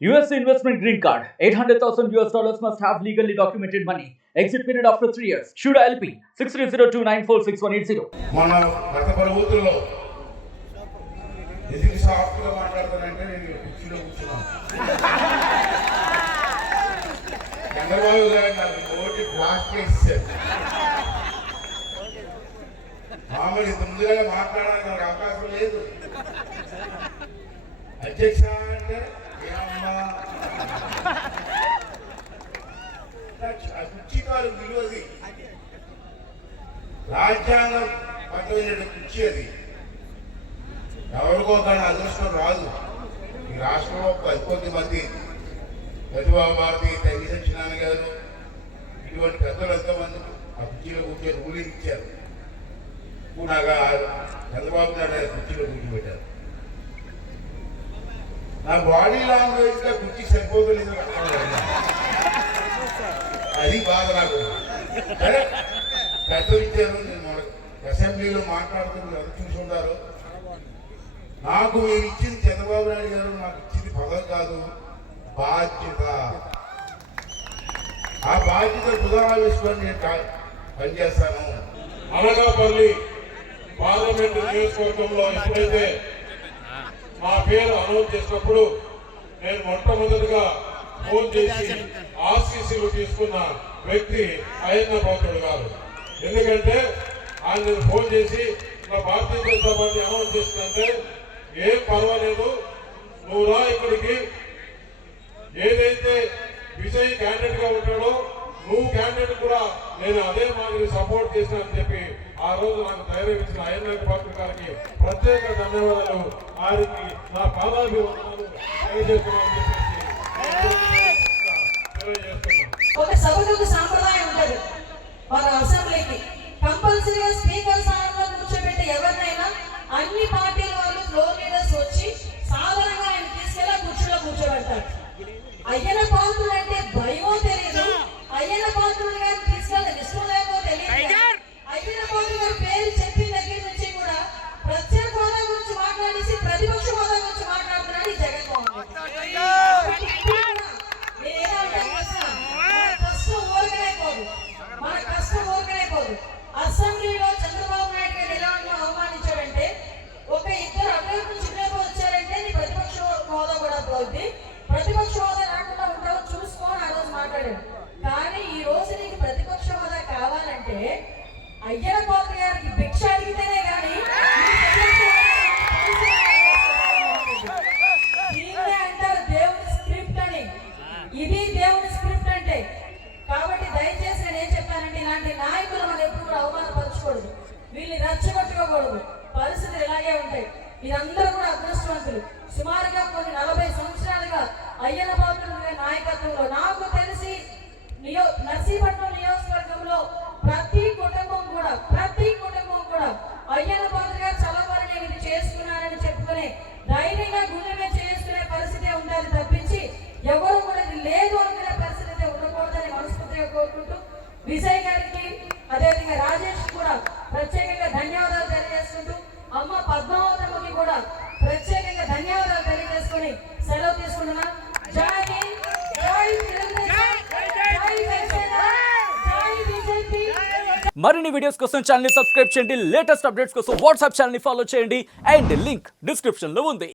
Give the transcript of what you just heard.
US investment green card. $800,000 must have legally documented money. Exit period after 3 years. Shuda LP 6302946180. మన గత ప్రభుత్వంలో ఎందుకు సాఫ్ట్గా మాట్లాడుతానంటే నేను కుర్చీలో కూర్చున్నాను. చంద్రబాబు గారు నాకు ఓటు బ్లాస్ట్ చేశారు. మామూలు ఇంత ముందుగా మాట్లాడడానికి నాకు అవకాశం లేదు. అధ్యక్ష అంటే కుర్చీకాలు విలువది రాజ్యాంగం పద్ధతి కుర్చీ అది ఎవరికో కానీ అదృష్టం రాదు. ఈ రాష్ట్రంలో కొద్ది మంది ప్రతిభా భారతి సత్యనారాయణ గారు ఇటువంటి పెద్దలు ఎంతోమంది ఆ కుర్చీలో కూర్చొని రూలింగ్ ఇచ్చారు. నాకు చంద్రబాబు నాయుడు కుర్చీలో కూర్చోబెట్టారు. నా బాడీ లాంగ్వేజ్ గా కుర్చీ సరిపోతుంది. అది బాధ నాకు. సరే పెద్దలు ఇచ్చారు. నేను అసెంబ్లీలో మాట్లాడుతున్న ఎవరు చూసుకుంటారు. నాకు మీరు ఇచ్చింది చంద్రబాబు నాయుడు గారు నాకు ఇచ్చింది పదవి కాదు, బాధ్యత. ఆ బాధ్యత కుదరా వేసుకొని నేను పనిచేస్తాను. అనకాపల్లి పార్లమెంటు నియోజకవర్గంలో ఎప్పుడైతే మా పేరు అనౌన్స్ చేసినప్పుడు నేను మొట్టమొదటిగా ఫోన్ చేసి ఆర్సీసీలు తీసుకున్న వ్యక్తి అయ్యన్న పాత్రుడు గారు. ఎందుకంటే ఆయన ఫోన్ చేసి నా భారతీయ జనతా పార్టీ అనౌన్స్ చేసిందంటే ఏం పర్వాలేదు, నువ్వు రా ఇక్కడికి, ఏదైతే విజయ్ క్యాండిడేట్ గా ఉంటాడో నువ్వు క్యాండిడేట్ కూడా నేను అదే మాదిరి సపోర్ట్ చేసిన అని చెప్పి ఆ రోజు నాకు ధైర్యం ఇచ్చిన అయ్యన్న పాత్రుడు గారికి ప్రత్యేక ధన్యవాదాలు. వారికి నా పాదాభివందనాలు తెలియజేస్తున్నాను. ఒక సభకు ఒక సాంప్రదాయం ఉంటుంది. మన అసెంబ్లీకి కంపల్సరీగా స్పీకర్ స్థానంలో కూర్చోబెట్టి ఎవరినైనా అన్ని పార్టీల వాళ్ళు ఫ్లోర్ లీడర్స్ వచ్చి సాధారణంగా ఆయన తీసుకెళ్ళి కుర్చీలో కూర్చోబెడతారు. అయ్యన్న పాత్రుడు అంటే భయమో తెలియదు, అయ్యన్న పాత్రుడు గారిని తీసుకెళ్ళి ఇష్టం లేకో తెలియదు. అయ్యన్న పాత్రుడు గారి పేరు చెప్పిన దగ్గర నుంచి కూడా ప్రత్యేక హోదా గురించి మాట్లాడేసి ప్రతిపక్ష హోదా గురించి మాట్లాడుతున్నాడు ఈ జగన్మోహన్ రెడ్డి. అసెంబ్లీలో చంద్రబాబు నాయుడు గారు ఎలా అవమానించాడంటే, ఒక ఇద్దరు అటు నుంచి ఇటువైపు వచ్చారంటే నీ ప్రతిపక్ష హోదా కూడా పోద్ది, ప్రతిపక్ష హోదా రాకుండా ఉంటావు చూసుకో అని ఆ రోజు మాట్లాడాడు. కానీ ఈ రోజు నీకు ప్రతిపక్ష హోదా కావాలంటే అయ్యన్న పాత్ర గారికి భిక్ష అడిగితేనే కానీ దీన్నే అంటారు దేవుని స్క్రిప్ట్ అని. ఇది దేవుని స్క్రిప్ట్ అంటే. కాబట్టి దయచేసి నేను ఏం చెప్పానంటే, ఇలాంటి నాయకులు మనం ఎప్పుడు కూడా అవమానపరచకూడదు, వీళ్ళని రెచ్చగొట్టుకోకూడదు. పరిస్థితులు ఇలాగే ఉంటాయి. మీరందరూ కూడా అదృష్టవంతులు. సుమారుగా కొన్ని 40 సంవత్సరాలుగా అయ్యన్న పాత్రుడు నాయకత్వంలో నాకు తెలిసి నర్సీపట్నం నియోజకవర్గంలో ప్రతి కుటుంబం కూడా అయ్యన్న పాత్ర గారు చల్లవారు నేను ఇది చేసుకున్నానని చెప్పుకునే ధైర్యంగా గుండె మీద చేసుకునే పరిస్థితి ఉండాలి తప్పించి ఎవరు కూడా ఇది లేదు అనుకునే పరిస్థితి అయితే ఉండకూడదని మనస్ఫూర్తిగా కోరుకుంటూ విజయ్ గారికి అదేవిధంగా రాజేష్ కూడా ప్రత్యేకంగా ధన్యవాదాలు తెలియజేసుకుంటూ అమ్మ పద్మావతమ్మకి కూడా ప్రత్యేకంగా ధన్యవాదాలు తెలియజేసుకుని సెలవు తీసుకుంటున్నా. జై హింద్, జై తెలుగుదేశం, జై జనసేన, జై బీజేపీ. మరిన్ని వీడియోస్ కోసం ఛానల్ ని సబ్స్క్రైబ్ చేయండి. లేటెస్ట్ అప్డేట్స్ కోసం వాట్సాప్ ఛానల్ ని ఫాలో చేయండి. అండ్ లింక్ డిస్క్రిప్షన్ లో ఉంది.